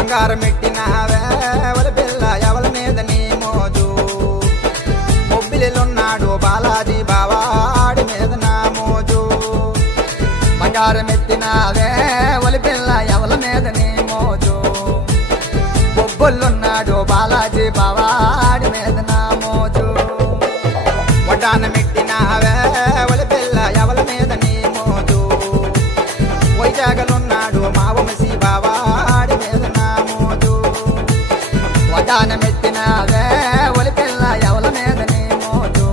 బంగారం పెట్టినావే ఒలి పిల్ల ఎవల మీద నీ మోజు మొబ్బిలిలున్నాడు బాలాజీ బావాడి మీద నా మోజు బంగారం ఎత్తినావే ఒలి పిల్ల ఎవల మీద నీ మోజు బొబ్బులున్నాడు బాలాజీ బావాడి మీద నా మోజు వడ్డానం ఎట్టినావే ఒలి పిల్ల ఎవల మీద నీ మోజు వైజాగలున్నాడు మా వంశీ బావాడి మీద నా మోజు వడ్డానం ఎత్తినావే ఒలి పిల్ల ఎవల మీద నీ మోజు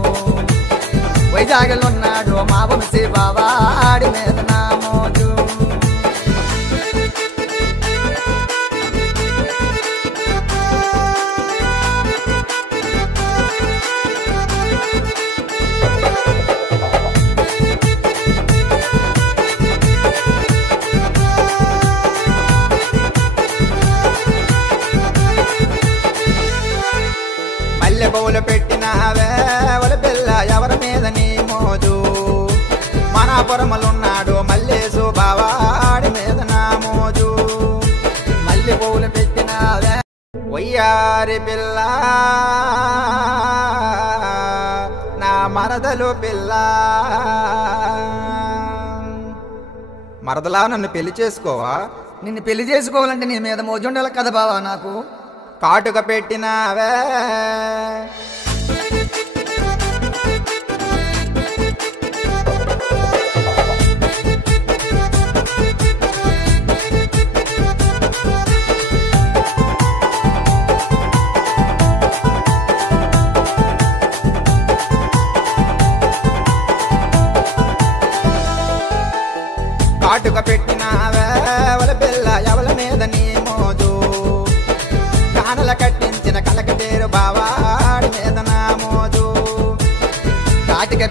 వైజాగలున్నాడు మా వంశీ బావాడి మీద నా మోజు మల్లె బౌలు పెట్టినావే ఒలి పిల్ల ఎవరి మీద నీ మోజు మనాపురములున్నాడు మల్లేసు బావాడి మీద నా మోజు మల్లె బౌలు పెట్టినావే వయ్యారి పిల్ల నా మరదలు పిల్ల మరదలా నన్ను పెళ్లి చేసుకోవా నిన్ను పెళ్లి చేసుకోవాలంటే నీ మీద మోజుండాలి కదా బావా నాకు కాటుక పెట్టినావే కాటుక పెట్టినావే ఒలి పిల్ల ఎవల మీద నీ మోజు కానల కట్టించిన కలకటేరు బావాడి మీద నా మోజు కాటుక